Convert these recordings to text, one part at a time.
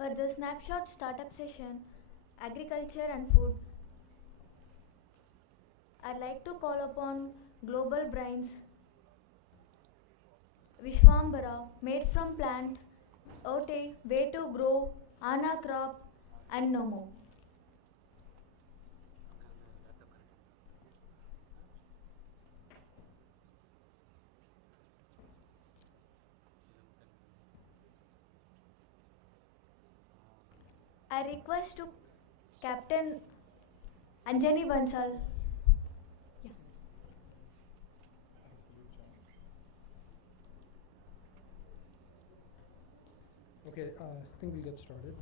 For the Snapshot startup session, agriculture and food, I'd like to call upon global brains Vishwambara, made from plant, Ote, way to grow, Ana crop, and Nomo. I request to Captain Anjani Bansal. Yeah. Okay, I think we'll get started.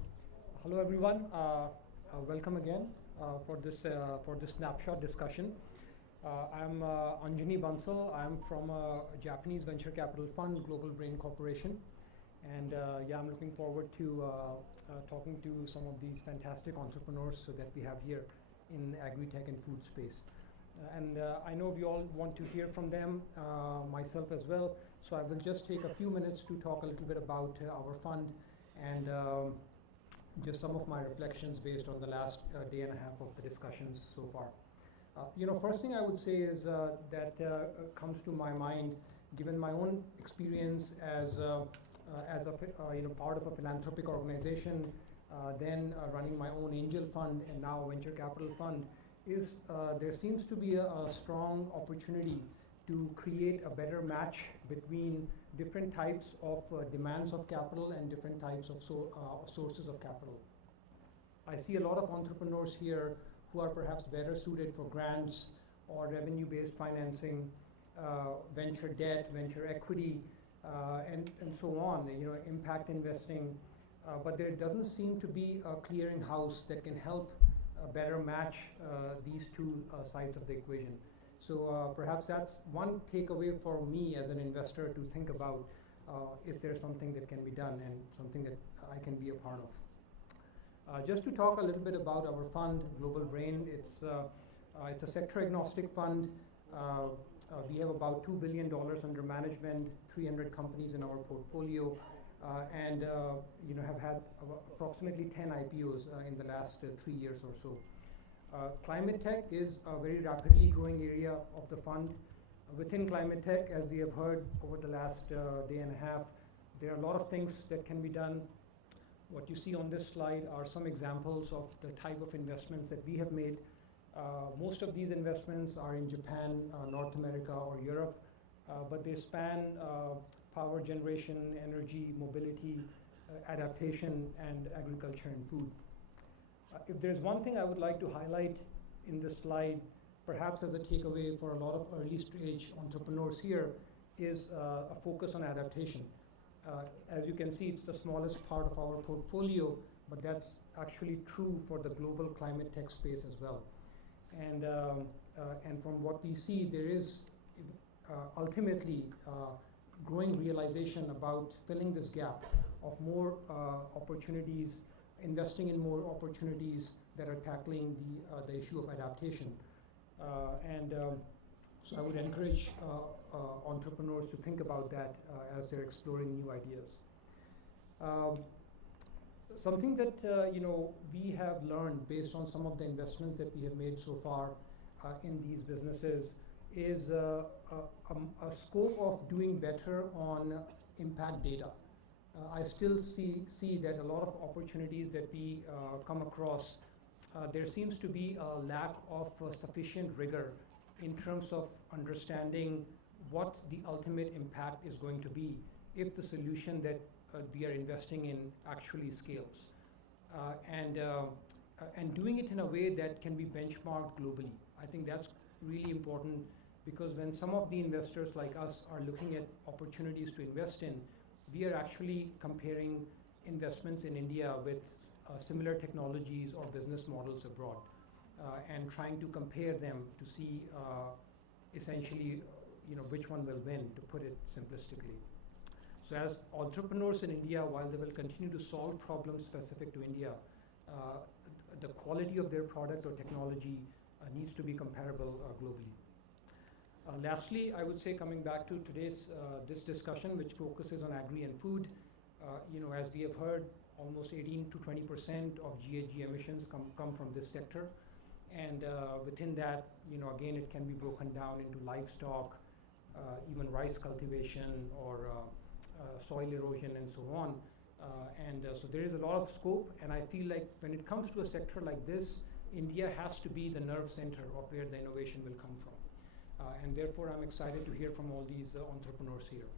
Hello, everyone. Welcome again for this snapshot discussion. I'm Anjani Bansal. I'm from a Japanese venture capital fund, Global Brain Corporation, and I'm looking forward to talking to some of these fantastic entrepreneurs that we have here in the agri-tech and food space. And I know we all want to hear from them, myself as well. So I will just take a few minutes to talk a little bit about our fund and just some of my reflections based on the last day and a half of the discussions so far. First thing I would say is that comes to my mind, given my own experience as a part of a philanthropic organization, then running my own angel fund and now venture capital fund, is there seems to be a strong opportunity to create a better match between different types of demands of capital and different types of sources of capital. I see a lot of entrepreneurs here who are perhaps better suited for grants or revenue-based financing, venture debt, venture equity, and so on, impact investing. But there doesn't seem to be a clearinghouse that can help better match these two sides of the equation. So perhaps that's one takeaway for me as an investor to think about, is there something that can be done and something that I can be a part of. Just to talk a little bit about our fund, Global Brain, it's a sector agnostic fund. We have about $2 billion under management, 300 companies in our portfolio, and have had approximately 10 IPOs in the last 3 years or so. Climate tech is a very rapidly growing area of the fund. Within climate tech, as we have heard over the last day and a half, there are a lot of things that can be done. What you see on this slide are some examples of the type of investments that we have made. Most of these investments are in Japan, North America, or Europe, but they span power generation, energy, mobility, adaptation, and agriculture and food. If there's one thing I would like to highlight in this slide, perhaps as a takeaway for a lot of early stage entrepreneurs here, is a focus on adaptation. As you can see, it's the smallest part of our portfolio, but that's actually true for the global climate tech space as well. And from what we see, there is ultimately growing realization about filling this gap of more opportunities, investing in more opportunities that are tackling the issue of adaptation. So I would encourage entrepreneurs to think about that as they're exploring new ideas. Something that we have learned based on some of the investments that we have made so far in these businesses is a scope of doing better on impact data. I still see that a lot of opportunities that we come across, there seems to be a lack of sufficient rigor in terms of understanding what the ultimate impact is going to be if the solution that we are investing in actually scales. And doing it in a way that can be benchmarked globally. I think that's really important, because when some of the investors like us are looking at opportunities to invest in, we are actually comparing investments in India with similar technologies or business models abroad, and trying to compare them to see essentially which one will win, to put it simplistically. So as entrepreneurs in India, while they will continue to solve problems specific to India, the quality of their product or technology needs to be comparable globally. Lastly, I would say, coming back to today's this discussion, which focuses on agri and food, as we have heard, almost 18 to 20% of GHG emissions come from this sector. And within that, again, it can be broken down into livestock, even rice cultivation or soil erosion and so on. So there is a lot of scope, and I feel like when it comes to a sector like this, India has to be the nerve center of where the innovation will come from. And therefore, I'm excited to hear from all these entrepreneurs here.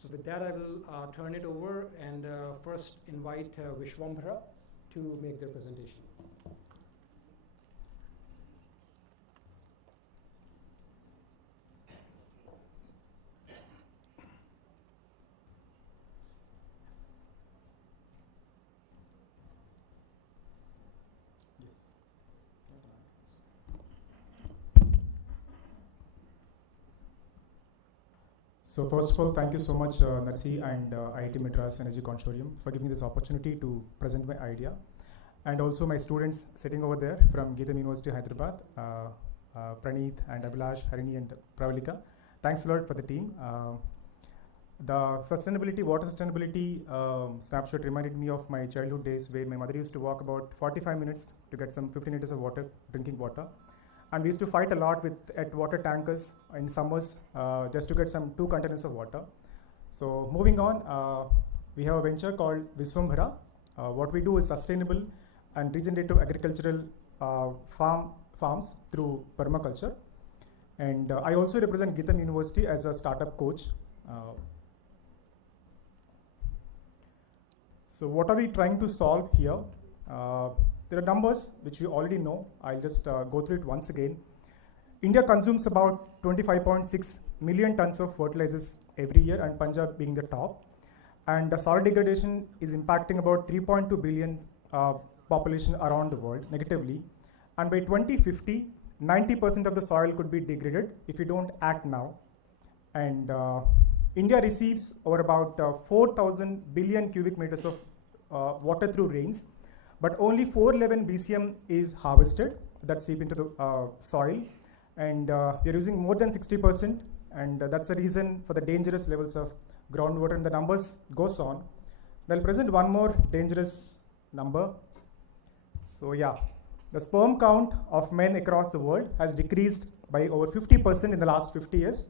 So with that, I will turn it over and first invite Vishwambhara to make their presentation. So first of all, thank you so much, Narsi and IIT Madras Energy Consortium for giving me this opportunity to present my idea. And also my students sitting over there from Geetham University, Hyderabad, Praneeth and Abhilash, Harini and Pravalika. Thanks a lot for the team. The water sustainability snapshot reminded me of my childhood days where my mother used to walk about 45 minutes to get some 15 liters of water, drinking water. And we used to fight a lot at water tankers in summers just to get some 2 containers of water. So moving on, we have a venture called Vishwambhara. What we do is sustainable and regenerative agricultural farms through permaculture. And I also represent Geetham University as a startup coach. So what are we trying to solve here? There are numbers which we already know. I'll just go through it once again. India consumes about 25.6 million tons of fertilizers every year, and Punjab being the top. And soil degradation is impacting about 3.2 billion population around the world negatively. And by 2050, 90% of the soil could be degraded if we don't act now. And India receives over about 4,000 billion cubic meters of water through rains. But only 411 BCM is harvested, that seep into the soil. And we are using more than 60%, and that's the reason for the dangerous levels of groundwater, and the numbers goes on. I'll present one more dangerous number. So yeah, the sperm count of men across the world has decreased by over 50% in the last 50 years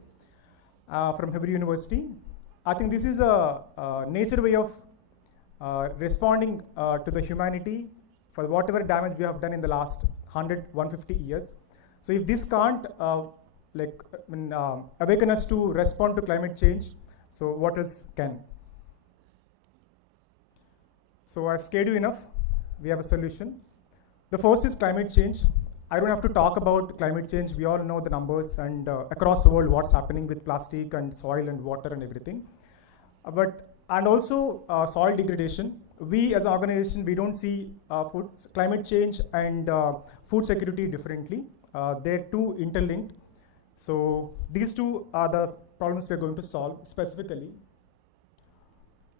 from Hebrew University. I think this is a nature way of responding to the humanity for whatever damage we have done in the last 150 years. So if this can't awaken us to respond to climate change, so what else can? So I've scared you enough. We have a solution. The first is climate change. I don't have to talk about climate change. We all know the numbers and across the world what's happening with plastic and soil and water and everything. And also soil degradation. We as an organization, we don't see climate change and food security differently. They're two interlinked. So these two are the problems we're going to solve specifically.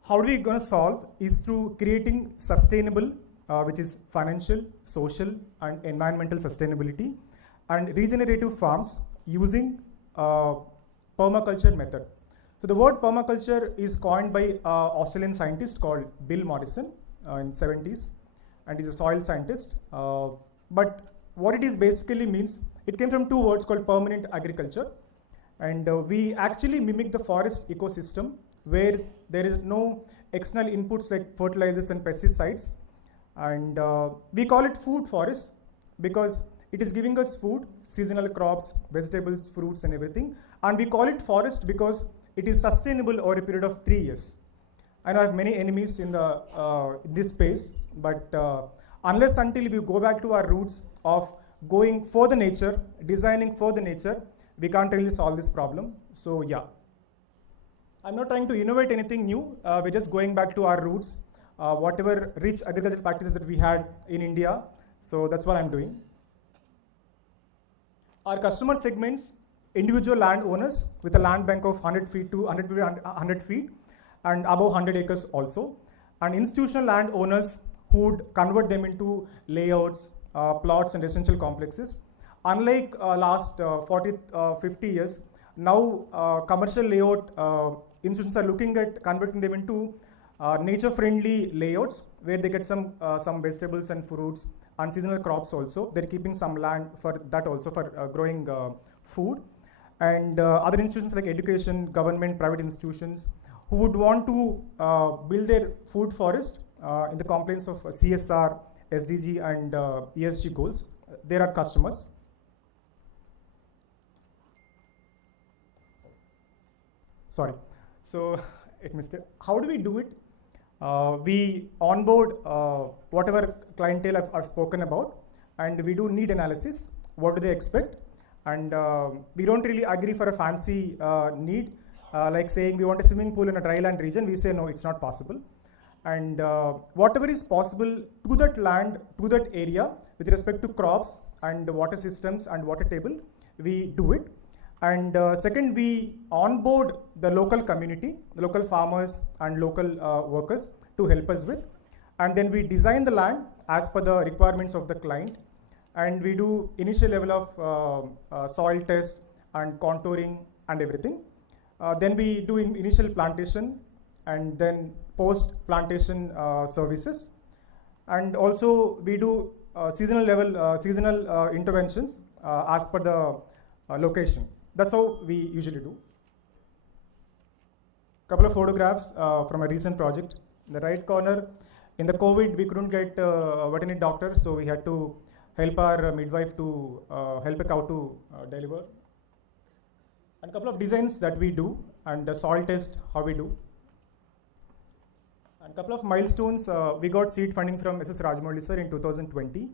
How are we going to solve is through creating sustainable, which is financial, social, and environmental sustainability, and regenerative farms using permaculture method. So the word permaculture is coined by an Australian scientist called Bill Morrison in 70s, and he's a soil scientist. But what it is basically means, it came from 2 words called permanent agriculture. And we actually mimic the forest ecosystem where there is no external inputs like fertilizers and pesticides. And we call it food forest because it is giving us food, seasonal crops, vegetables, fruits, and everything. And we call it forest because it is sustainable over a period of 3 years. I know I have many enemies in this space, but unless until we go back to our roots of going for the nature, designing for the nature, we can't really solve this problem. So yeah, I'm not trying to innovate anything new. We're just going back to our roots, whatever rich agricultural practices that we had in India. So that's what I'm doing. Our customer segments: individual landowners with a land bank of 100 feet to 100 feet and above 100 acres also, and institutional landowners who would convert them into layouts, plots, and residential complexes. Unlike last 50 years, now commercial layout institutions are looking at converting them into nature-friendly layouts where they get some vegetables and fruits and seasonal crops also. They're keeping some land for that also for growing food. And other institutions like education, government, private institutions who would want to build their food forest in the compliance of CSR, SDG and ESG goals. There are customers. Sorry. So it missed it. How do we do it? We onboard whatever clientele I've spoken about, and we do need analysis. What do they expect? And we don't really agree for a fancy need, like saying we want a swimming pool in a dryland region. We say no, it's not possible. And whatever is possible to that land, to that area, with respect to crops and water systems and water table, we do it. And second, we onboard the local community, the local farmers and local workers to help us with. And then we design the land as per the requirements of the client. And we do initial level of soil test and contouring and everything. Then we do initial plantation and then post-plantation services. And also we do seasonal level, seasonal interventions as per the location. That's how we usually do. Couple of photographs from a recent project. In the right corner, in the COVID, we couldn't get a veterinary doctor, so we had to help our midwife to help a cow to deliver. And a couple of designs that we do, and the soil test, how we do. And a couple of milestones, we got seed funding from SS Rajamouli sir in 2020.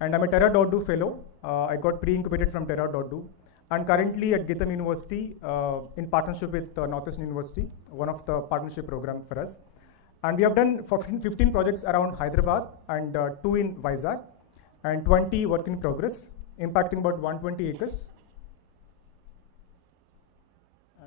And I'm a Terra.do fellow. I got pre-incubated from Terra.do. And currently at Githam University, in partnership with Northeastern University, one of the partnership program for us. And we have done 15 projects around Hyderabad and 2 in Vizag, and 20 work in progress, impacting about 120 acres.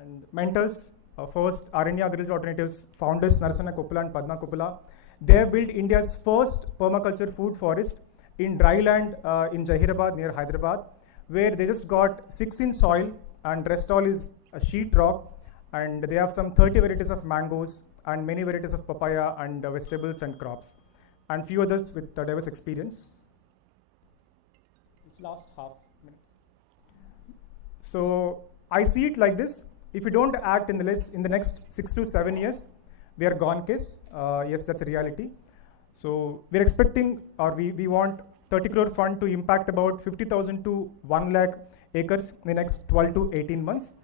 And mentors, first R&D Agriculture Alternatives founders Narasana Koppula and Padma Koppula. They have built India's first permaculture food forest in dry land in Jahirabad near Hyderabad, where they just got 6-inch soil and rest all is a sheet rock, and they have some 30 varieties of mangoes and many varieties of papaya and vegetables and crops, and few others with diverse experience. This last half minute. So I see it like this: if you don't act in the next 6 to 7 years, we are gone case. Yes, that's a reality. So we're expecting, or we want 30 crore fund to impact about 50,000 to 1 lakh acres in the next 12 to 18 months,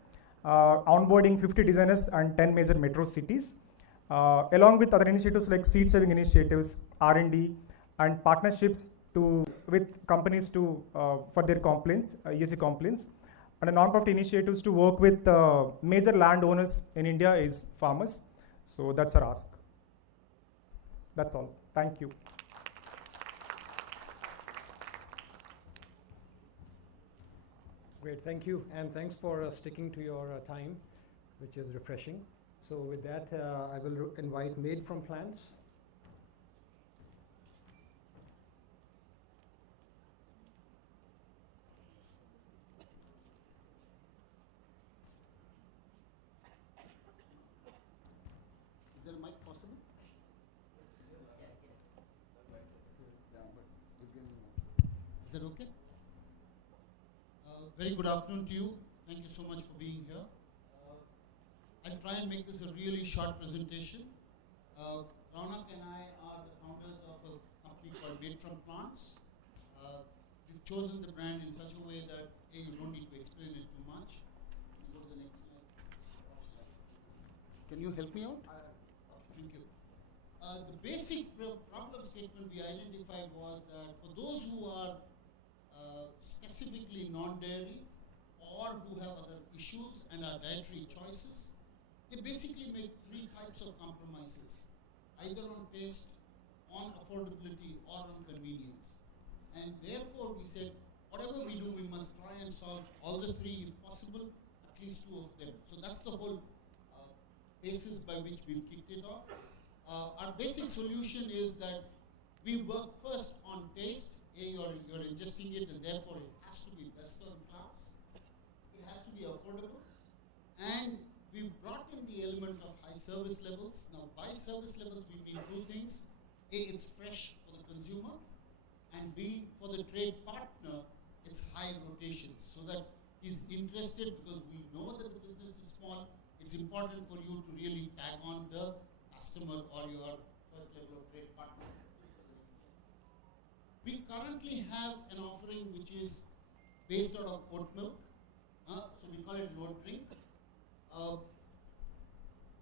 onboarding 50 designers and 10 major metro cities, along with other initiatives like seed saving initiatives, R&D, and partnerships with companies for their complaints, ESG complaints, and a non-profit initiatives to work with major landowners in India is farmers. So that's our ask. That's all. Thank you. Great, thank you, and thanks for sticking to your time, which is refreshing. So with that, I will invite Made from Plants. Is there a mic possible? Is that okay? Very good afternoon to you. Thank you so much for being here. I'll try and make this a really short presentation. Raunak and I are the founders of a company called Made from Plants. We've chosen the brand in such a way that you don't need to explain it too much. Can you go to the next slide? Can you help me out? Thank you. The basic problem statement we identified was that for those who are specifically non-dairy or who have other issues and are dietary choices, they basically make 3 types of compromises, either on taste, on affordability, or on convenience. And therefore we said, whatever we do, we must try and solve all the 3 if possible, at least 2 of them. So that's the whole basis by which we've kicked it off. Our basic solution is that we work first on taste. You're ingesting it, and therefore it has to be best in class. It has to be affordable, and we've brought in the element of high service levels. Now, by service levels, we mean two things. A, it's fresh for the consumer, and B, for the trade partner, it's high rotations, so that he's interested, because we know that the business is small. It's important for you to really tag on the customer or your first level of trade partner. We currently have an offering which is based out of oat milk, so we call it load drink.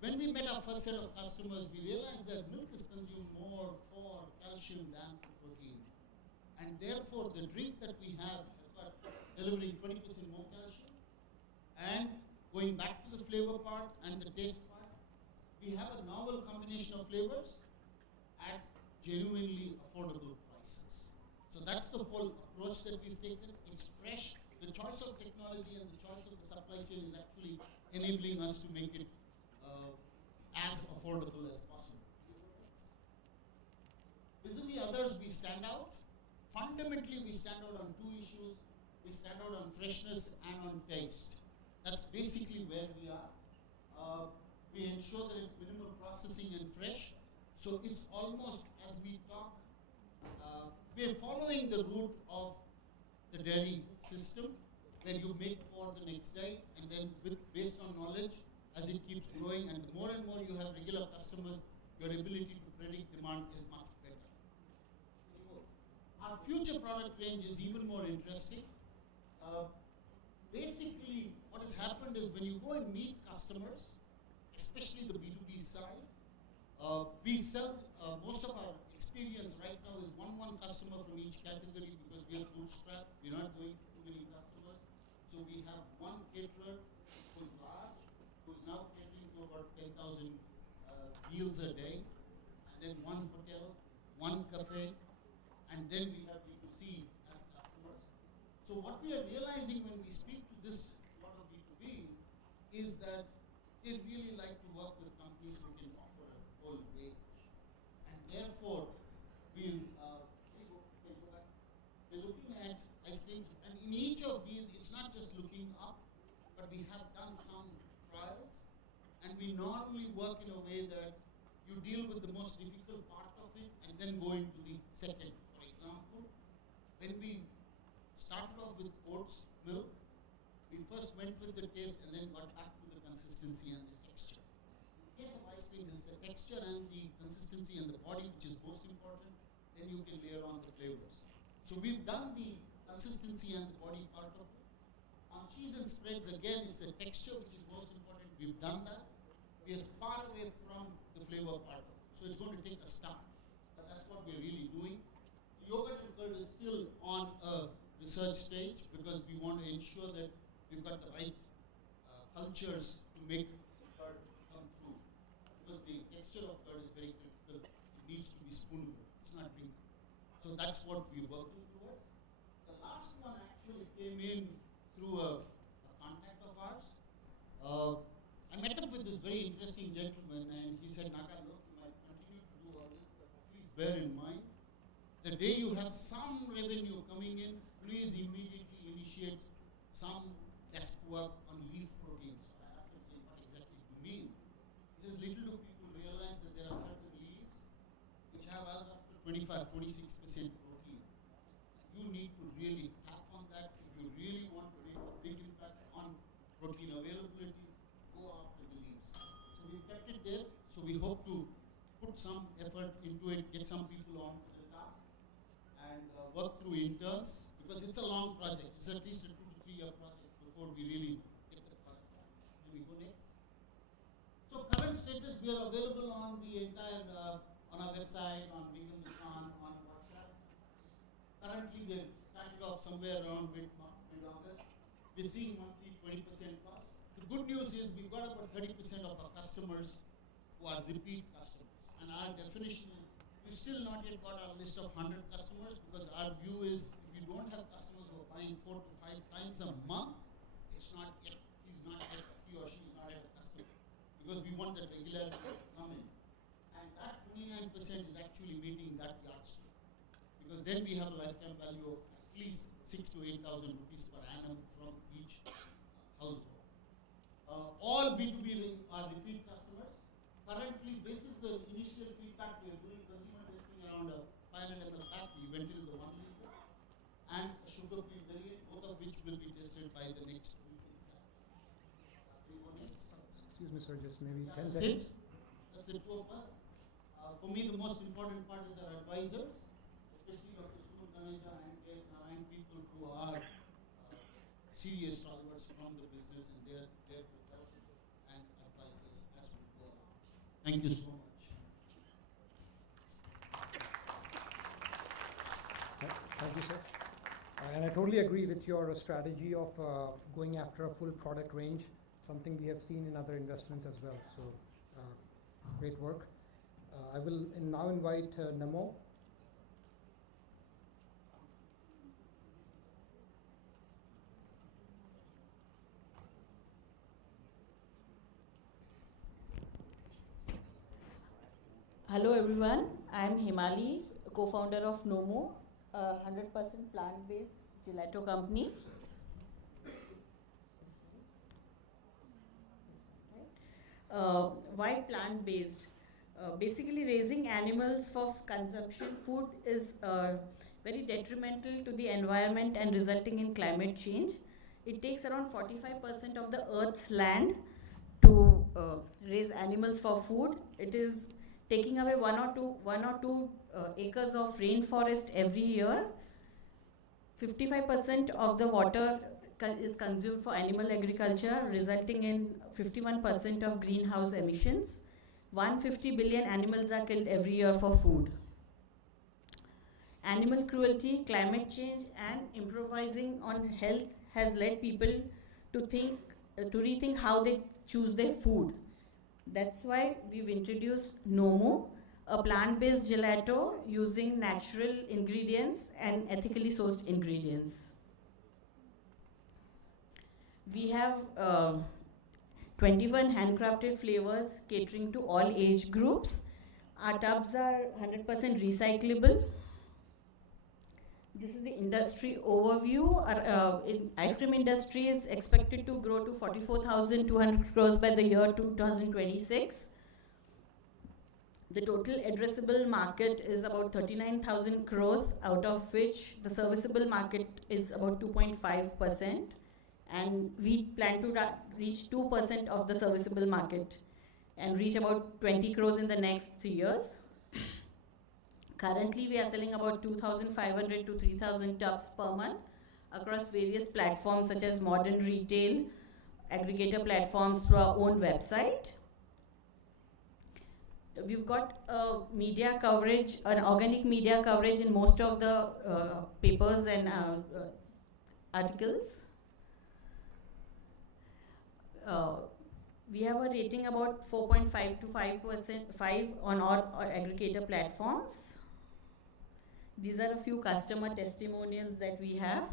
When we met our first set of customers, we realized that milk is consumed more for calcium than for protein. And therefore, the drink that we have has got delivering 20% more calcium. And going back to the flavor part and the taste part, we have a novel combination of flavors at genuinely affordable prices. So that's the whole approach that we've taken. It's fresh. The choice of technology and the choice of the supply chain is actually enabling us to make it as affordable as possible. Vis-a-vis others, we stand out. Fundamentally, we stand out on two issues. We stand out on freshness and on taste. That's basically where we are. We ensure that it's minimal processing and fresh. So it's almost, as we talk, we're following the route of the dairy system, where you make for the next day, and then based on knowledge, as it keeps growing, and the more and more you have regular customers, your ability to predict demand is much better. Our future product range is even more interesting. Basically, what has happened is when you go and meet customers, especially the B2B side, we sell, most of our experience right now is one customer from each category, because we are bootstrapped, we're not going to too many customers. So we have one caterer who's large, who's now catering to about 10,000 meals a day, and then one hotel, one cafe, and then we have B2C as customers. So what we are realizing when we speak to this lot of B2B is that they really like to work with companies who can offer a whole range. And therefore, we're looking at ice creams, and in each of these, it's not just looking up, but we have done some trials, and we normally work in a way that you deal with the most difficult part of it, and then go into the second. For example, when we started off with oats milk, we first went with the taste and then got back to the consistency and the texture. In the case of ice creams, it's the texture and the consistency and the body which is most important. Then you can layer on the flavors. So we've done the consistency and the body part of it. On cheese and spreads, again, it's the texture which is most important. We've done that. We are far away from the flavor part of it. So it's going to take a start. But that's what we're really doing. Yogurt and curd is still on a research stage, because we want to ensure that we've got the right cultures to make curd come through. Because the texture of curd is very critical. It needs to be spoonable. It's not drinkable. So that's what we're working towards. The last one actually came in through a contact of ours. I met up with this very interesting gentleman, and he said, Naga, look, you might continue to do all this, but please bear in mind, the day you have some revenue coming in, please immediately initiate some desk work on leaf proteins. So I asked him, what exactly do you mean? He says, little do people realize that there are certain leaves which have up to 25, 26% protein. You need to really tap on that. If you really want to make a big impact on protein availability, go after the leaves. So we kept it there. So we hope to put some effort into it, get some people on to the task, and work through interns, because it's a long project. It's at least a 2 to 3 year project before we really get the project done. Can we go next? So current status, we are available on the entire, on our website, on Vegan Dukan, on WhatsApp. Currently, we have started off somewhere around mid-August. We're seeing monthly 20% plus. The good news is we've got about 30% of our customers who are repeat customers. And our definition is, we've still not yet got our list of 100 customers, because our view is, if you don't have customers who are buying 4 to 5 times a month, it's not yet, he or she is not yet a customer. Because we want that regularity to come in. And that 29% is actually meeting that yardstick. Because then we have a lifetime value of at least 6,000 to 8,000 rupees per annum from each household. All B2B fact, we are doing consumer testing around 500 ml pack. We went into the 1 liter and a sugar-free variant, both of which will be tested by the next week itself. We go next. Excuse me, sir, just maybe 10 That's seconds. it. That's the two of us. For me, the most important part is our advisors, especially Dr. Sumit Dhameja and K.S. Narayan, people who are serious stalwarts from the business, and they're there to help and advise us as we go along. Thank you so much. Thank you, sir. And I totally agree with your strategy of going after a full product range, something we have seen in other investments as well. So, great work. I will now invite Namo. Hello everyone, I am Himali, co-founder of Nomo, a 100% plant-based gelato company. Why plant-based? Basically, raising animals for consumption food is very detrimental to the environment and resulting in climate change. It takes around 45% of the Earth's land to raise animals for food. It is taking away one or two acres of rainforest every year. 55% of the water is consumed for animal agriculture, resulting in 51% of greenhouse emissions. 150 billion animals are killed every year for food. Animal cruelty, climate change, and improvising on health has led people to rethink how they choose their food. That's why we've introduced Nomo, a plant-based gelato using natural ingredients and ethically sourced ingredients. We have 21 handcrafted flavors catering to all age groups. Our tubs are 100% recyclable. This is the industry overview. Our ice cream industry is expected to grow to 44,200 crores by the year 2026. The total addressable market is about 39,000 crores, out of which the serviceable market is about 2.5%. And we plan to reach 2% of the serviceable market and reach about 20 crores in the next 3 years. Currently, we are selling about 2,500 to 3,000 tubs per month across various platforms such as modern retail, aggregator platforms through our own website. We've got media coverage, an organic media coverage in most of the papers and articles. We have a rating about 4.5 to 5 on our aggregator platforms. These are a few customer testimonials that we have.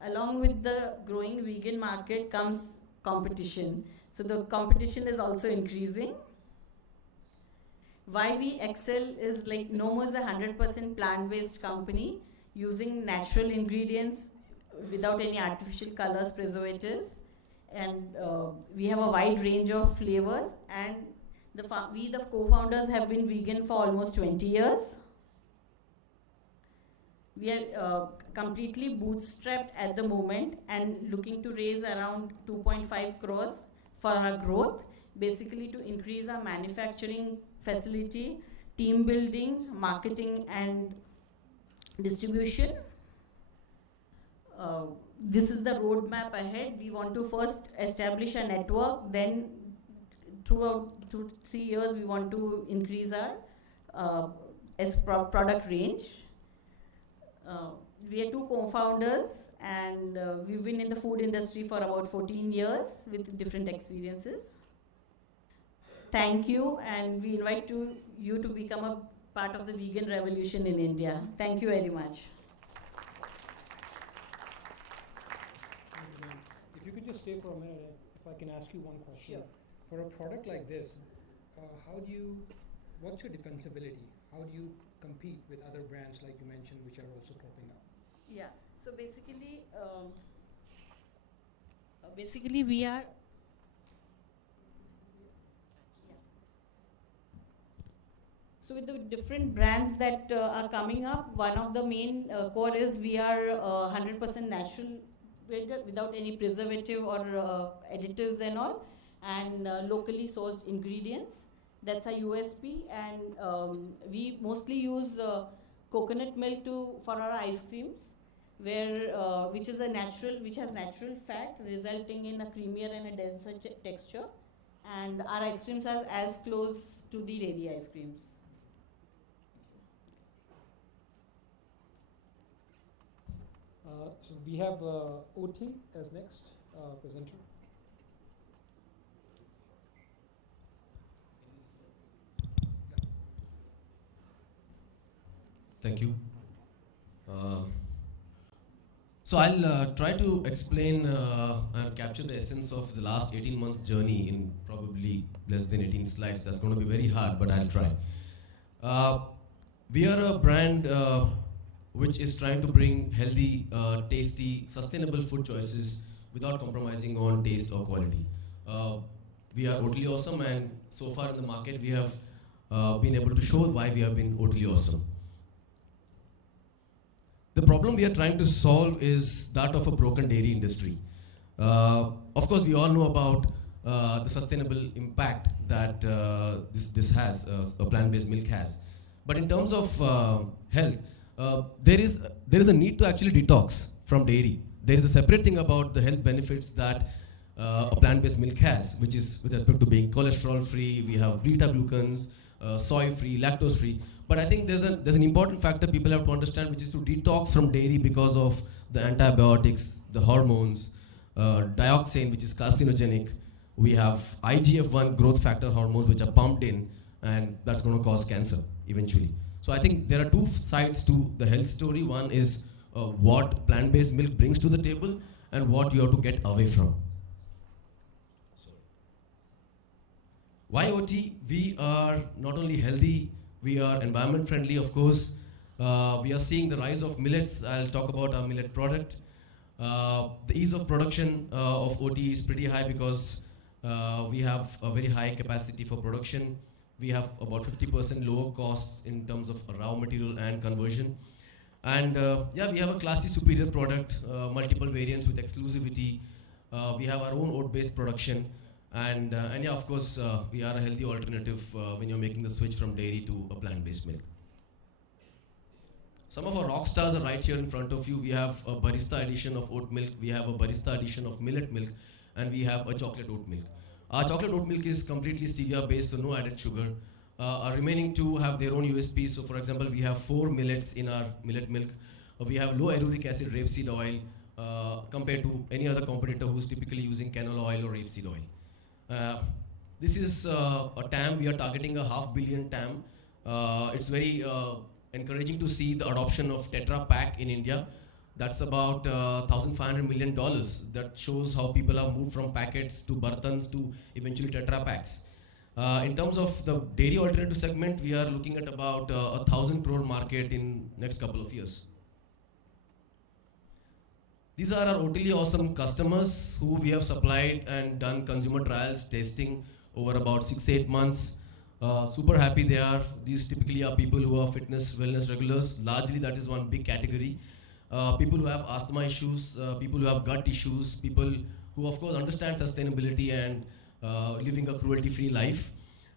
Along with the growing vegan market comes competition. So the competition is also increasing. Why we excel is like Nomo is a 100% plant-based company using natural ingredients without any artificial colors, preservatives, and we have a wide range of flavors, and we the co-founders have been vegan for almost 20 years. We are completely bootstrapped at the moment and looking to raise around 2.5 crores for our growth, basically to increase our manufacturing facility, team building, marketing, and distribution. This is the roadmap ahead. We want to first establish a network, then throughout 3 years we want to increase our product range. We are 2 co-founders, and we've been in the food industry for about 14 years with different experiences. Thank you, and we invite you to become a part of the vegan revolution in India. Thank you very much. If you could just stay for a minute, if I can ask you one question. Sure. For a product like this, what's your defensibility? How do you compete with other brands like you mentioned, which are also cropping up? Yeah, so basically we are So with the different brands that are coming up, one of the main core is we are 100% natural, without any preservative or additives and all, and locally sourced ingredients. That's our USP, and we mostly use coconut milk for our ice creams, which has natural fat, resulting in a creamier and a denser texture. And our ice creams are as close to the dairy ice creams. So we have OT as next presenter. Thank you. So I'll try to explain and capture the essence of the last 18 months journey in probably less than 18 slides. That's going to be very hard, but I'll try. We are a brand which is trying to bring healthy, tasty, sustainable food choices without compromising on taste or quality. We are totally awesome, and so far in the market we have been able to show why we have been totally awesome. The problem we are trying to solve is that of a broken dairy industry. Of course, we all know about the sustainable impact that this has, a plant-based milk has. But in terms of health, there is a need to actually detox from dairy. There is a separate thing about the health benefits that a plant-based milk has, which is with respect to being cholesterol-free. We have beta-glucans, soy-free, lactose-free. But I think there's an important factor people have to understand, which is to detox from dairy because of the antibiotics, the hormones, dioxin, which is carcinogenic. We have IGF-1 growth factor hormones, which are pumped in, and that's going to cause cancer eventually. So I think there are two sides to the health story. One is what plant-based milk brings to the table and what you have to get away from. Why OT? We are not only healthy, we are environment friendly, of course. We are seeing the rise of millets. I'll talk about our millet product. The ease of production of OT is pretty high because we have a very high capacity for production. We have about 50% lower costs in terms of raw material and conversion. And yeah, we have a classy superior product, multiple variants with exclusivity. We have our own oat-based production. And yeah, of course, we are a healthy alternative when you're making the switch from dairy to a plant-based milk. Some of our rock stars are right here in front of you. We have a barista edition of oat milk, we have a barista edition of millet milk, and we have a chocolate oat milk. Our chocolate oat milk is completely stevia based, so no added sugar. Our remaining two have their own USPs. So for example, we have 4 millets in our millet milk. We have low aromatic acid rapeseed oil compared to any other competitor who's typically using canola oil or rapeseed oil. This is a TAM. We are targeting a $500 million TAM. It's very encouraging to see the adoption of Tetra Pak in India. That's about $1,500 million. That shows how people have moved from packets to bartans to eventually Tetra Paks. In terms of the dairy alternative segment, we are looking at about 1,000 crore market in next couple of years. These are our totally awesome customers who we have supplied and done consumer trials, testing over about 6-8 months. Super happy they are. These typically are people who are fitness, wellness regulars. Largely that is one big category. People who have asthma issues, people who have gut issues, people who of course understand sustainability and living a cruelty-free life.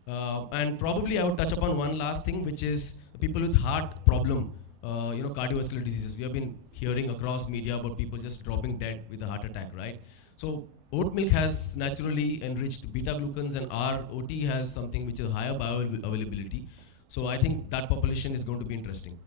And probably I would touch upon one last thing, which is people with heart problem, cardiovascular diseases. We have been hearing across media about people just dropping dead with a heart attack, right? So oat milk has naturally enriched beta-glucans, and our OT has something which is higher bioavailability. So I think that population is going to be interesting.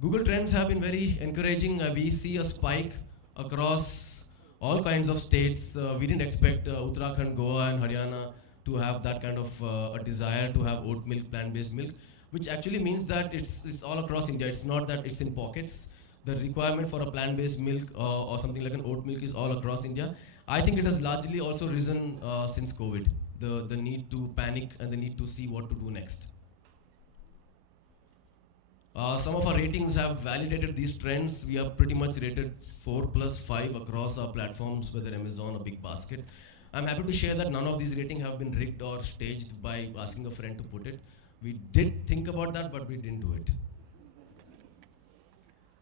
Google Trends have been very encouraging. We see a spike across all kinds of states. We didn't expect Uttarakhand, Goa and Haryana to have that kind of a desire to have oat milk, plant-based milk, which actually means that it's all across India. It's not that it's in pockets. The requirement for a plant-based milk or something like an oat milk is all across India. I think it has largely also risen since COVID, the need to panic and the need to see what to do next. Some of our ratings have validated these trends. We are pretty much rated 4+5 across our platforms, whether Amazon or Big Basket. I'm happy to share that none of these ratings have been rigged or staged by asking a friend to put it. We did think about that, but we didn't do it.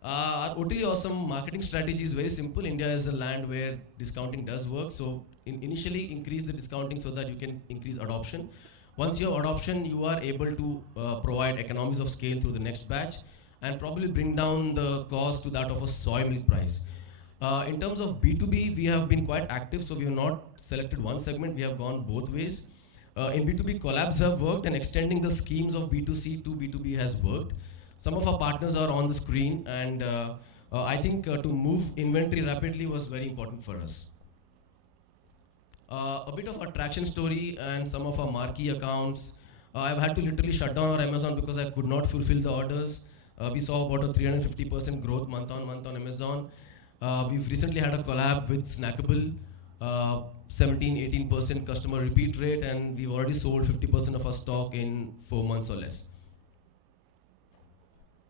Our OTL Awesome marketing strategy is very simple. India is a land where discounting does work. So initially increase the discounting so that you can increase adoption. Once you have adoption, you are able to provide economies of scale through the next batch and probably bring down the cost to that of a soy milk price. In terms of B2B, we have been quite active, so we have not selected one segment, we have gone both ways. In B2B, collabs have worked, and extending the schemes of B2C to B2B has worked. Some of our partners are on the screen, and I think to move inventory rapidly was very important for us. A bit of a traction story and some of our marquee accounts. I've had to literally shut down our Amazon because I could not fulfill the orders. We saw about a 350% growth month on month on Amazon. We've recently had a collab with Snackable, 17-18% customer repeat rate, and we've already sold 50% of our stock in 4 months or less.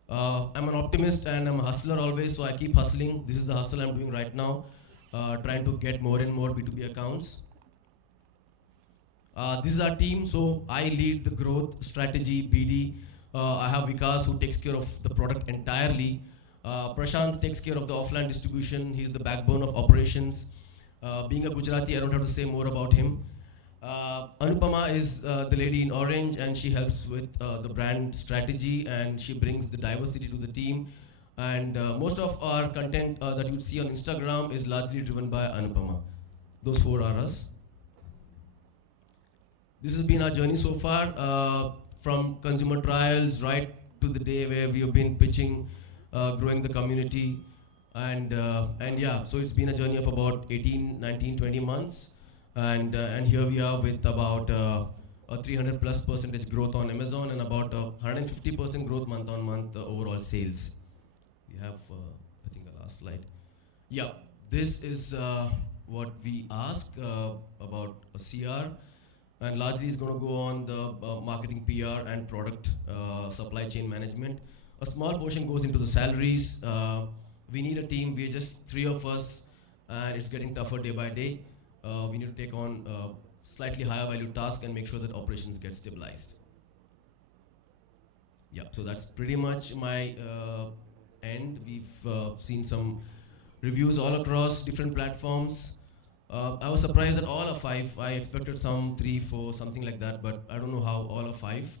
I'm an optimist and I'm a hustler always, so I keep hustling. This is the hustle I'm doing right now, trying to get more and more B2B accounts. This is our team, so I lead the growth strategy, BD. I have Vikas who takes care of the product entirely. Prashant takes care of the offline distribution. He's the backbone of operations. Being a Gujarati, I don't have to say more about him. Anupama is the lady in orange, and she helps with the brand strategy, and she brings the diversity to the team. And most of our content that you see on Instagram is largely driven by Anupama. Those 4 are us. This has been our journey so far, from consumer trials right to the day where we have been pitching, growing the community, and yeah, so it's been a journey of about 18, 19, 20 months, and here we are with about a 300+% growth on Amazon and about 150% growth month on month overall sales. We have, I think, a last slide. Yeah, this is what we ask about a CR. And largely it's going to go on the marketing, PR, and product supply chain management. A small portion goes into the salaries. We need a team. We're just 3 of us, and it's getting tougher day by day. We need to take on slightly higher value tasks and make sure that operations get stabilized. Yeah, so that's pretty much my end. We've seen some reviews all across different platforms. I was surprised that all are 5. I expected some 3, 4, something like that, but I don't know how all are 5.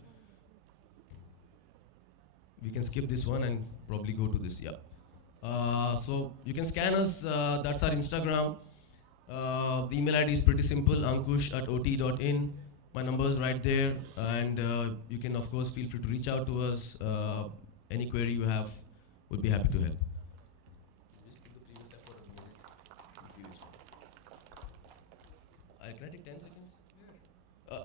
We can skip this one and probably go to this, yeah. So you can scan us, that's our Instagram. The email ID is pretty simple, ankush@ot.in. My number is right there, and you can of course feel free to reach out to us. Any query you have, would be happy to help. Can I take 10 seconds?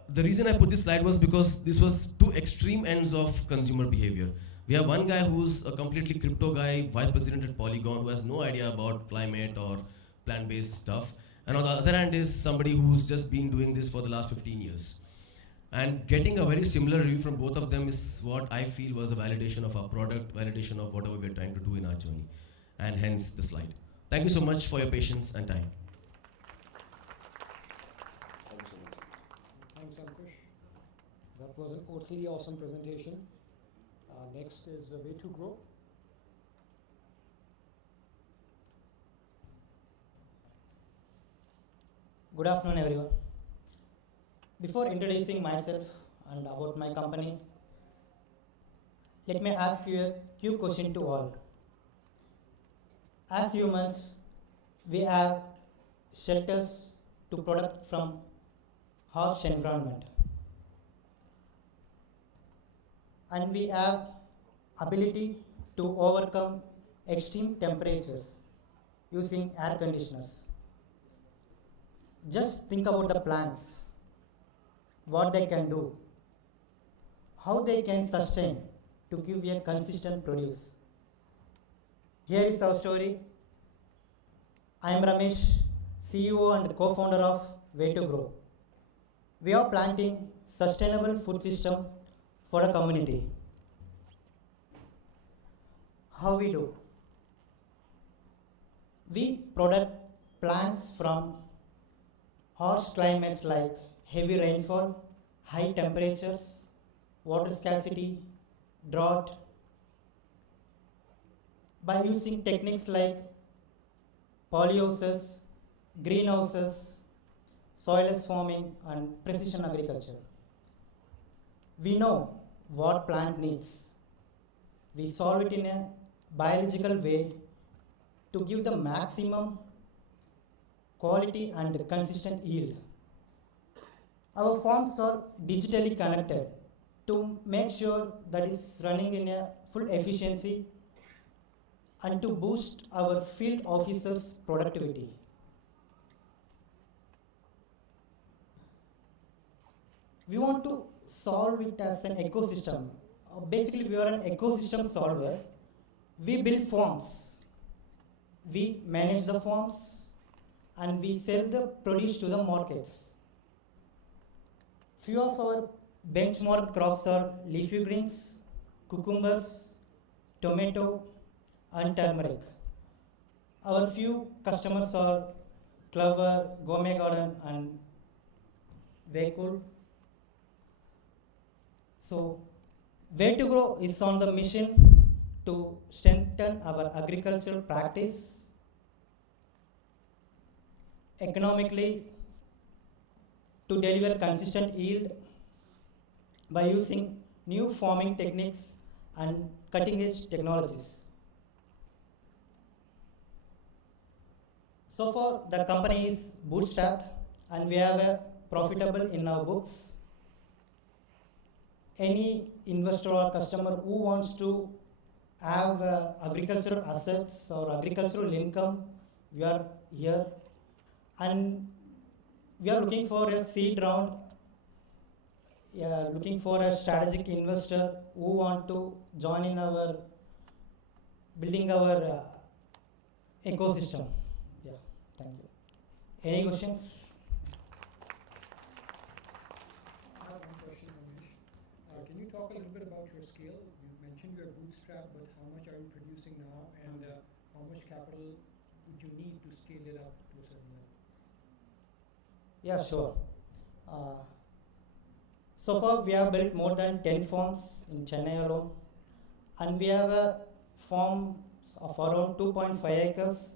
The reason I put this slide was because this was 2 extreme ends of consumer behavior. We have one guy who's a completely crypto guy, vice president at Polygon, who has no idea about climate or plant-based stuff. And on the other hand is somebody who's just been doing this for the last 15 years. And getting a very similar review from both of them is what I feel was a validation of our product, validation of whatever we're trying to do in our journey. And hence the slide. Thank you so much for your patience and time. Thanks, Ankush. That was an totally awesome presentation. Next is Way to Grow. Good afternoon, everyone. Before introducing myself and about my company, let me ask you a few questions to all. As humans, we have shelters to protect from harsh environment, and we have ability to overcome extreme temperatures using air conditioners. Just think about the plants, what they can do, how they can sustain to give a consistent produce. Here is our story. I am Ramesh, CEO and co-founder of Way to Grow. We are planting sustainable food system for the community. How we do? We product plants from harsh climates like heavy rainfall, high temperatures, water scarcity, drought, by using techniques like polyhouses, greenhouses, soilless farming, and precision agriculture. We know what plant needs. We solve it in a biological way to give the maximum quality and consistent yield. Our farms are digitally connected to make sure that is running in a full efficiency and to boost our field officers' productivity. We want to solve it as an ecosystem. Basically, we are an ecosystem solver. We build farms, we manage the farms, and we sell the produce to the markets. Few of our benchmark crops are leafy greens, cucumbers, tomato, and turmeric. Our few customers are Clover, Gourmet Garden, and Vehicle. So, Way to Grow is on the mission to strengthen our agricultural practice economically, to deliver consistent yield by using new farming techniques and cutting-edge technologies. So far, the company is bootstrapped and we have a profitable in our books. Any investor or customer who wants to have agricultural assets or agricultural income, we are here. And we are looking for a seed round, looking for a strategic investor who want to join in our building our ecosystem. Yeah, thank you. Any questions? I have one question, Ramesh. Can you talk a little bit about your scale? You mentioned you're bootstrapped, but how much are you producing now, and how much capital would you need to scale it up to a certain level? Yeah, sure. So far, we have built more than 10 farms in Chennai alone, and we have a farm of around 2.5 acres.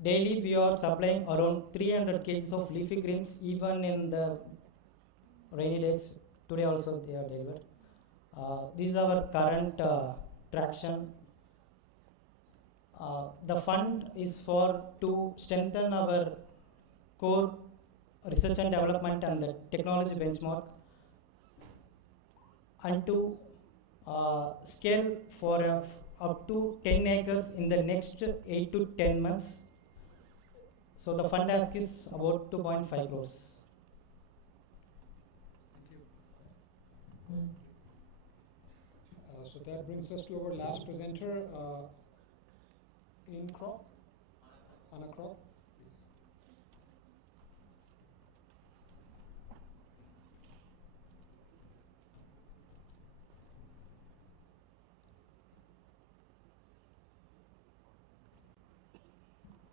Daily, we are supplying around 300 kgs of leafy greens, even in the rainy days. Today also they are delivered. This is our current traction. The fund is for to strengthen our core research and development and the technology benchmark, and to scale for up to 10 acres in the next 8 to 10 months. So the fund ask is about 2.5 crores. Thank you. So that brings us to our last presenter, Anna Krop.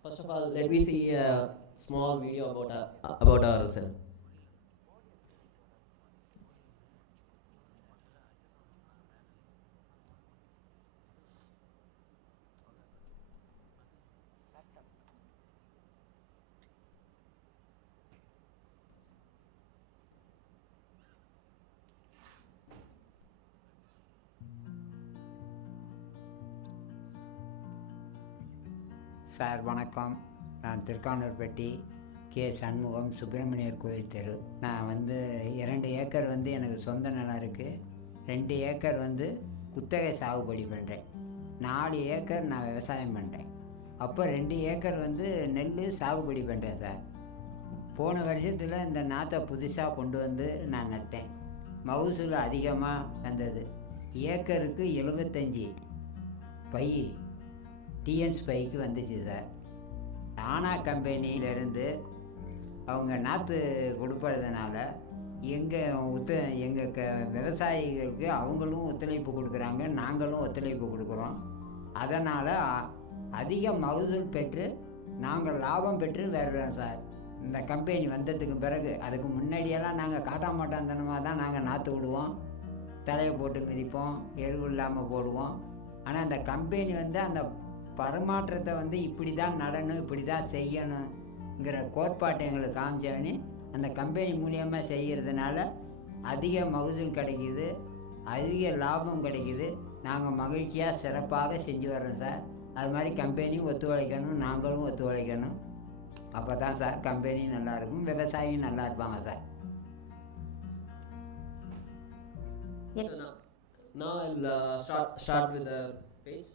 First of all, let me see a small video about ourselves. Sir வணக்கம், நான் Thirukkanurpatti K Shanmugam, Subramaniyar கோயில் தெரு. நான் 2 acre எனக்கு சொந்த நிலம் இருக்குது. 2 acre குத்தகை சாகுபடி பண்ணுறேன். 4 ஏக்கர் நான் விவசாயம் பண்ணுறேன். அப்போ 2 ஏக்கர் நெல் சாகுபடி பண்ணுறேன் சார். போன வருஷத்தில் இந்த நாற்றை புதுசாக கொண்டு நான் நட்டேன். மகசூல் அதிகமாக வந்தது. ஏக்கருக்கு 75 பை டிஎன்ஸ் பைக்கு வந்துச்சு சார். தானா கம்பெனியிலேருந்து அவங்க நாற்று கொடுப்பதுனால எங்கள் விவசாயிகளுக்கு அவங்களும் ஒத்துழைப்பு கொடுக்குறாங்க, நாங்களும் ஒத்துழைப்பு கொடுக்குறோம். அதனால் அதிக மகசூல் பெற்று நாங்கள் லாபம் பெற்று வர்றோம் சார். இந்த கம்பெனி வந்ததுக்கு பிறகு. அதுக்கு முன்னாடியெல்லாம் நாங்கள் காட்டாமாட்டாந்தனமாக தான் நாங்கள் நாற்று விடுவோம், தலையை போட்டு மிதிப்போம், எருவு இல்லாமல் போடுவோம். ஆனால் அந்த கம்பெனி வந்து அந்த பரிமாற்றத்தை வந்து இப்படி தான் நடணும், இப்படி தான் செய்யணுங்கிற கோட்பாட்டை எங்களுக்கு காமிச்சோன்னு அந்த கம்பெனி மூலியமாக செய்கிறதுனால அதிக மகசூல் கிடைக்கிது, அதிக லாபம் கிடைக்கிது. நாங்கள் மகிழ்ச்சியாக சிறப்பாக செஞ்சு வர்றோம் சார். அது மாதிரி கம்பெனியும் ஒத்துழைக்கணும், நாங்களும் ஒத்துழைக்கணும். அப்போ தான் சார் கம்பெனியும் நல்லாயிருக்கும், விவசாயியும் நல்லா இருப்பாங்க sir. So now I'll start with the page.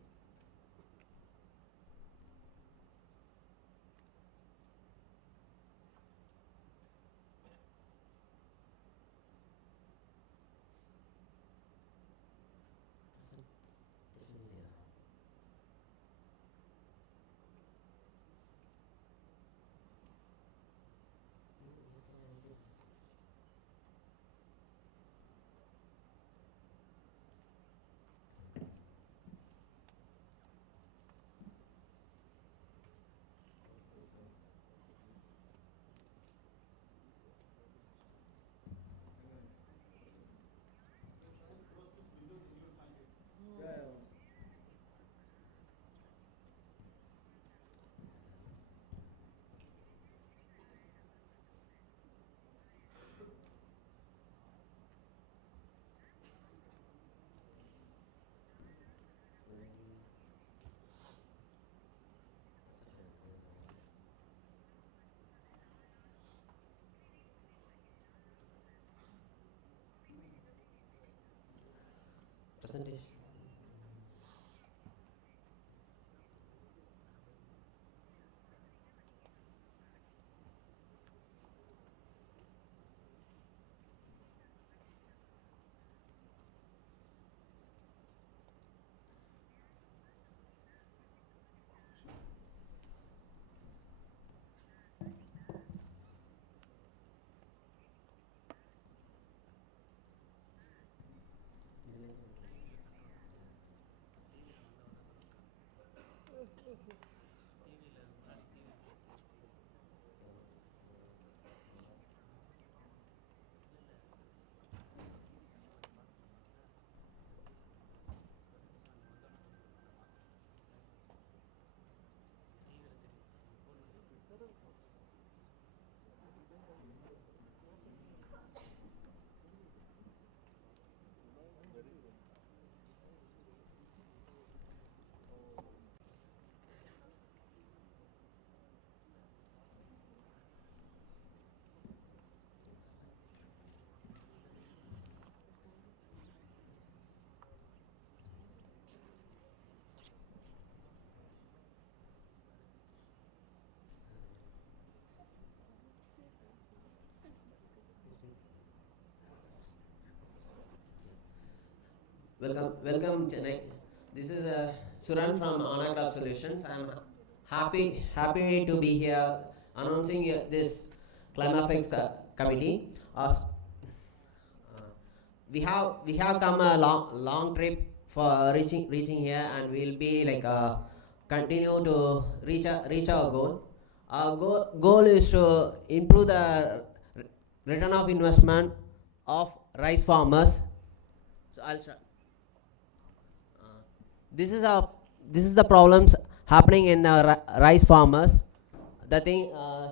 Presentation. Welcome Chennai. This is Suran from Anagraph Solutions. I'm happy to be here announcing this CLIMAFIX committee. We have come a long trip for reaching here, and we'll be like continue to reach our goal. Our goal is to improve the return of investment of rice farmers. So I'll start. This is the problems happening in the rice farmers. The thing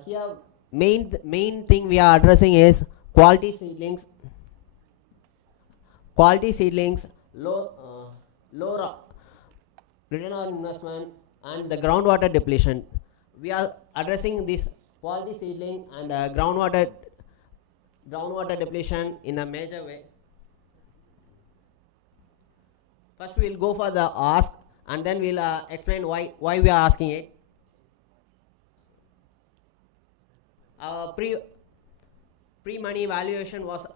here, main thing we are addressing is quality seedlings, low return on investment, and the groundwater depletion. We are addressing this quality seedling and groundwater depletion in a major way. First we'll go for the ask, and then we'll explain why we are asking it. Our pre-money valuation was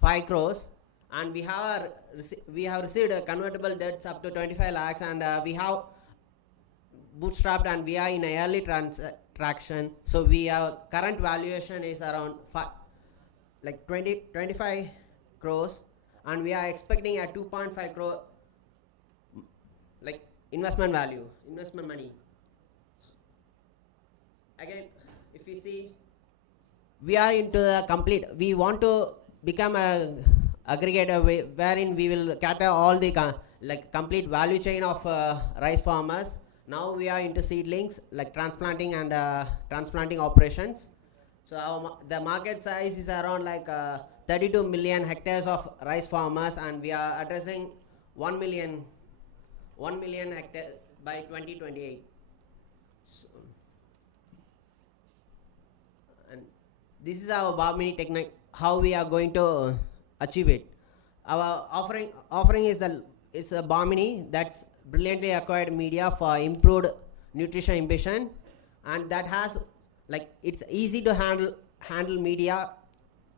5 crores, and we have received convertible debts up to 25 lakhs, and we have bootstrapped, and we are in a early transaction. So our current valuation is around 25 crores, and we are expecting a 2.5 crore investment money. Again, if you see we are into the complete, we want to become a aggregator wherein we will cater all the like complete value chain of rice farmers. Now we are into seedlings like transplanting and transplanting operations. So the market size is around like 32 million hectares of rice farmers, and we are addressing 1 million hectares by 2028. So, and this is our Bamini technique, how we are going to achieve it. Our offering is it's a Bamini that's brilliantly acquired media for improved nutrition imbibition, and that has like it's easy to handle media,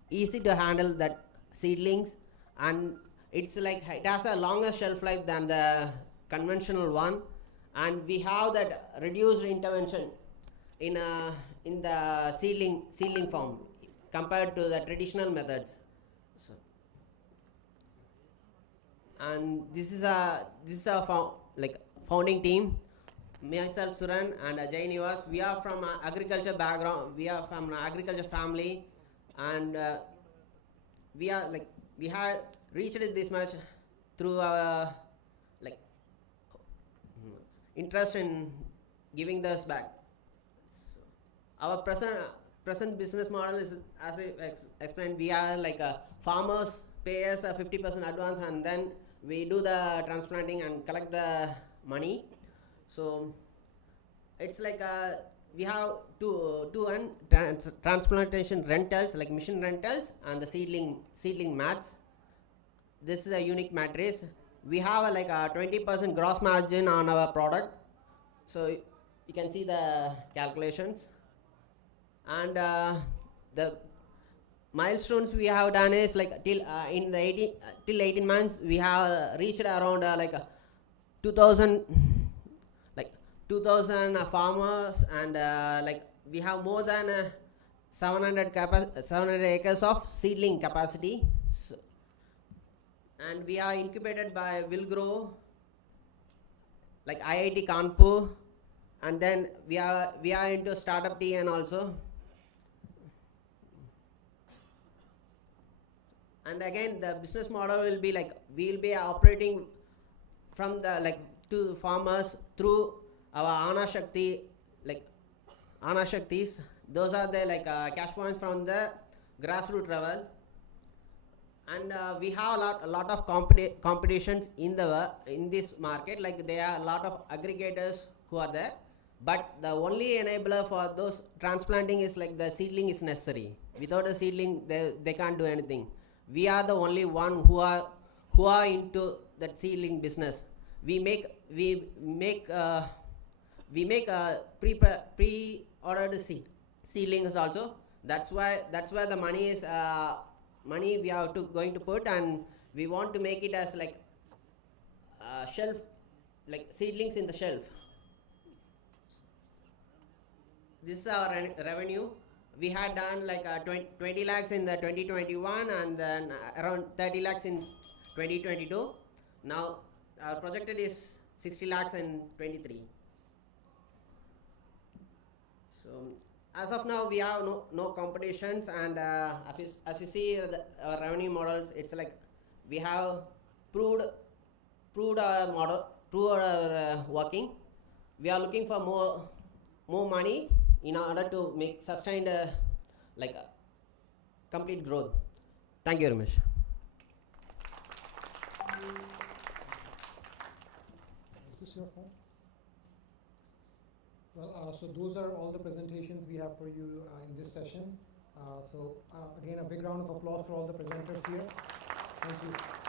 easy to handle that seedlings, and it's like it has a longer shelf life than the conventional one, and we have that reduced intervention in the seedling form compared to the traditional methods. So, and this is our founding team. Myself, Suran, and Ajay Nivas. We are from agriculture background. We are from an agriculture family, and we had reached this much through our interest in giving this back. So our present business model is, as I explained, we are like farmers pay us a 50% advance, and then we do the transplanting and collect the money. So it's like we have two transplantation rentals, like mission rentals, and the seedling mats. This is a unique matrix. We have like a 20% gross margin on our product. So you can see the calculations. And the milestones we have done is like till 18 months we have reached around 2,000 farmers, and we have more than 700 acres of seedling capacity. So, and we are incubated by Will Grow, like IIT Kanpur, and then we are into startup TN also. And again, the business model will be like we will be operating from the to farmers through our Ana Shaktis. Those are the cash points from the grassroots level. And we have a lot of competitions in this market. Like there are a lot of aggregators who are there, but the only enabler for those transplanting is like the seedling is necessary. Without a seedling, they can't do anything. We are the only one who are into that seedling business. We make pre-ordered seedlings also. That's why the money is money we are going to put, and we want to make it as shelf, like seedlings in the shelf. This is our revenue. We had done 20 lakhs in the 2021, and then around 30 lakhs in 2022. Now our projected is 60 lakhs in 23. So as of now, we have no competitions, and as you see our revenue models, it's like we have proved our model, proved our working. We are looking for more money in order to make sustained complete growth. Thank you very much. Is this your phone? Well, so those are all the presentations we have for you in this session. So again, a big round of applause for all the presenters here. Thank you.